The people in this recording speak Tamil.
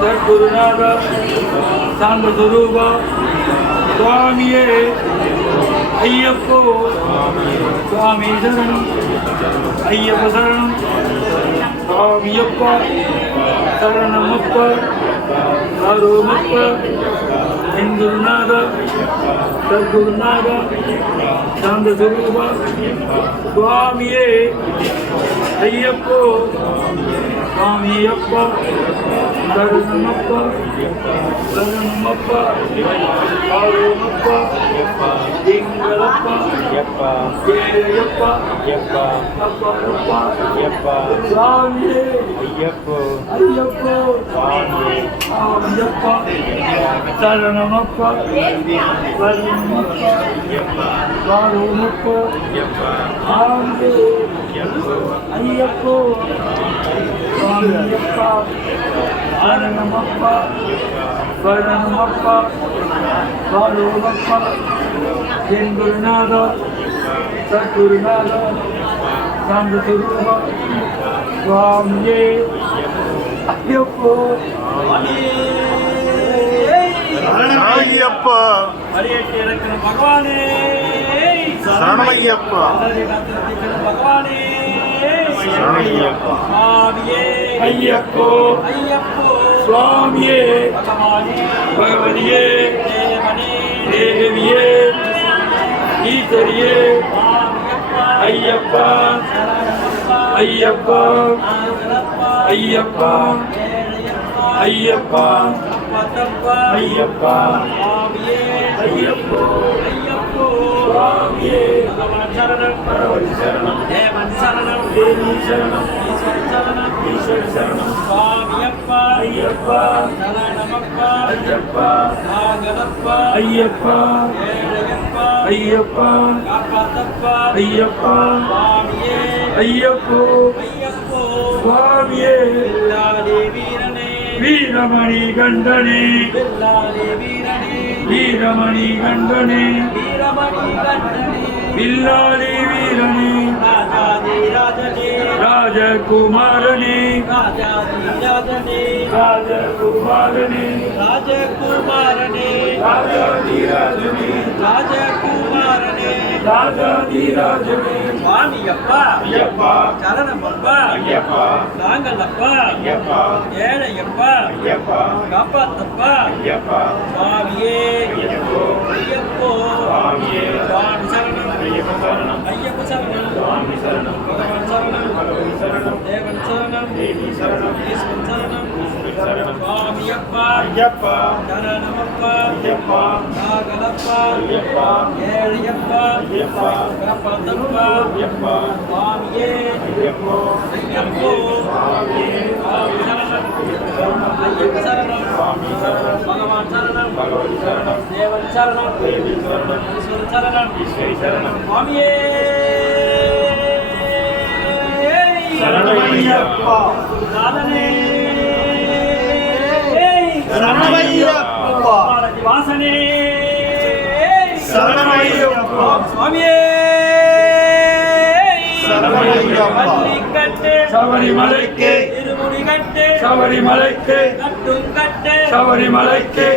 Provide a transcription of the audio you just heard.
சத்குருநாத சாந்த சுரூபா சுவாமியே ஐயப்போ சுவாமி சரணம் ஐயப்ப சரணம் சுவாமியப்பா சரணமப்பா சரோமப்பா குருநாத சத்குருநாத சாந்த சுரூபா சுவாமியே ஐயப்போ சுவாமியப்பா சரணமப்பா சரணமப்பா சரோமப்பா எங்களப்பா ஏழையப்பா அப்பா சுவாமியே ஐயப்போ சுவாமியப்பா சரணமப்பா சரணமப்பா சரோமப்பா சுவாமியே ஐயப்போ சுவாமியப்பா சரணமப்பா சரணமப்பா சரோமப்பா குருநாத சத்குருநாத சாந்த சுரூபா சுவாமியே ஐயப்போ ஐயப்பா அரியட்டை இறக்கிற பகவானே சரணமையப்பா பகவானே சரணமையப்பா சுவாமியே ஐயப்போ ஐயப்போ சுவாமியே பகவானே பகவதியே தேவியே ஈஸ்வரியே ஐயப்பா ஐயப்பா ஐயப்பா ஐயப்பா ஐயப்பா ஐயப்போ சுவாமியே பகவதி சரணம் தேவி சரணம் ஈஸ்வரி சரணம் சுவாமியப்பா ஐயப்பா சரணமப்பா ஐயப்பா நாகலப்பா ஐயப்பா ஏழையப்பா ஐயப்பா காப்பாத்தப்பா ஐயப்பா சுவாமியே ஐயப்போ ஐயப்போ சுவாமியே பில்லாதி வீரனே வீரமணி கண்டனே பில்லாதி வீரனே வீரமணி கண்டனே வீரமணி கண்டனே பில்லாதி வீரனே ராஜாதி ராஜனே ராஜகுமாரனே ராஜாதி ராஜனே ராஜகுமாரனே ராஜகுமாரனே ராஜாதிராஜனே ராஜகுமாரனே ராஜாதிராஜனே சுவாமியப்பா ஐயப்பா சரணமப்பா ஐயப்பா நாங்கல்லப்பா ஐயப்பா ஏழையப்பா ஐயப்பா காப்பாத்தப்பா ஐயப்பா சுவாமியே ஐயப்போ ஐயப்போ சுவாமியே சுவாமி சரணம் ஐயப்ப சரணம் ஐயப்ப சரணம் சுவாமி சரணம் பகவான் சரணம் பகவதி சரணம் தேவன் சரணம் தேவி சரணம் ஈஸ்வரன் சரணம் ஈஸ்வரி சரணம் சுவாமியப்பா ஐயப்பா சரணமப்பா ஐயப்பா நாகலப்பா ஐயப்பா ஏழையப்பா ஐயப்பா காப்பாத்தப்பா ஐயப்பா சுவாமியே ஐயப்போ ஐயப்போ சுவாமியே சுவாமி சரணம் ஐயப்ப சரணம் சுவாமி சரணம் பகவான் சரணம் பகவதி சரணம் தேவன் சரணம் தேவி சரணம் ஈஸ்வரன் சரணம் ஈஸ்வரி சரணம் சுவாமியே சரணமையப்பா நாதனே சரணமையப்பா வாசனே சரணமையப்பா சுவாமியே சரணமையப்பா மல்லிக்கட்டு சபரிமலைக்கு இருமுடி கட்டு சபரிமலைக்கு கட்டும் கட்டு சபரிமலைக்கு